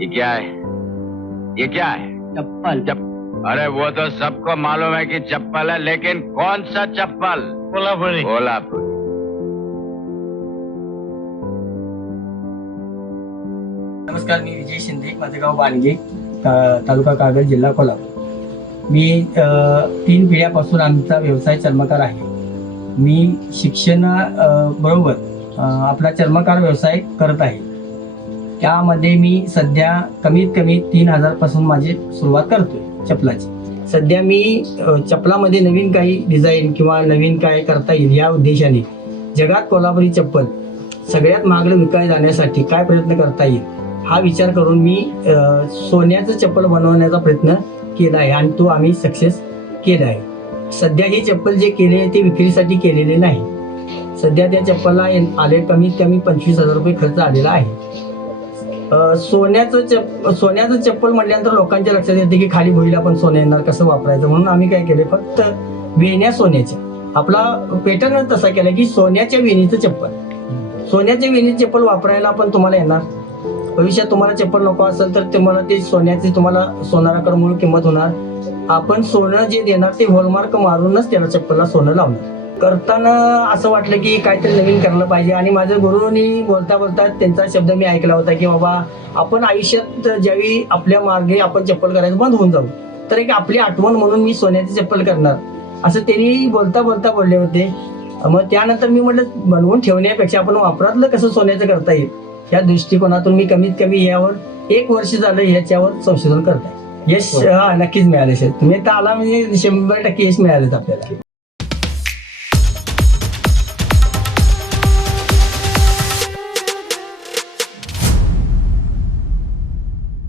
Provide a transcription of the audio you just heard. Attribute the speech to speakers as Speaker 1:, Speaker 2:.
Speaker 1: ये क्या है? ये क्या है?
Speaker 2: चप्पल।
Speaker 1: चप अरे वो तो सबको मालूम है कि चप्पल है लेकिन कौन सा चप्पल?
Speaker 2: कोल्हापुरी।
Speaker 1: कोल्हापुर।
Speaker 2: नमस्कार मी विजय शिंदे माझं गाव बाणगे तालुका कागद जिल्हा कोल्हापूर. मी तीन पिढ्यापासून आमचा व्यवसाय चर्मकार आहे. मी शिक्षण बरोबर आपला चर्मकार व्यवसाय करत आहे. त्यामध्ये मी सध्या कमीत कमी तीन हजारपासून माझी सुरुवात करतोय चपलाची. सध्या मी चपलामध्ये नवीन काही डिझाईन किंवा नवीन काय करता येईल या उद्देशाने जगात कोल्हापुरी चप्पल सगळ्यात महागडं विकायला जाण्यासाठी काय प्रयत्न करता येईल हा विचार करून मी सोन्याचं चप्पल बनवण्याचा प्रयत्न केला आहे आणि तो आम्ही सक्सेस केला आहे. सध्या हे चप्पल जे केले ते विक्रीसाठी केलेले नाही. सध्या त्या चप्पलला आले कमीत कमी पंचवीस हजार रुपये खर्च आलेला आहे. सोन्याचं चप सोन्याचं चप्पल म्हटल्यानंतर लोकांच्या लक्षात येते की खाली भुईला पण सोनं येणार कसं वापरायचं? म्हणून आम्ही काय केले फक्त वेण्या सोन्याच्या. आपला पॅटर्न तसा केला की सोन्याच्या वेणीचं चप्पल. सोन्याच्या वेणीचं चप्पल वापरायला पण तुम्हाला येणार. भविष्यात तुम्हाला चप्पल नको असेल तर तुम्हाला ते सोन्याचे तुम्हाला सोनाराकडे म्हणून किंमत होणार. आपण सोनं जे देणार ते हॉलमार्क मारूनच त्याला चप्पलला सोनं लावणार. करताना असं वाटलं की काहीतरी नवीन करायला पाहिजे. आणि माझ्या गुरुनी बोलता बोलता त्यांचा शब्द मी ऐकला होता की बाबा आपण आयुष्यात ज्यावेळी आपल्या मार्गे आपण चप्पल करायचं बंद होऊन जाऊ. तर एक आपली आठवण म्हणून मी सोन्याची चप्पल करणार. असं त्यांनी बोलता बोलता बोलले होते. मग त्यानंतर मी म्हटलं बनवून ठेवण्यापेक्षा आपण वापरातलं कसं सोन्याचं करता येईल? या दृष्टिकोनातून मी कमीत कमी यावर एक वर्ष झालं याच्यावर संशोधन करत आहे यश हा. नक्कीच मिळाले तुम्ही तर आला म्हणजे शंभर टक्के यश मिळालेच आपल्याला.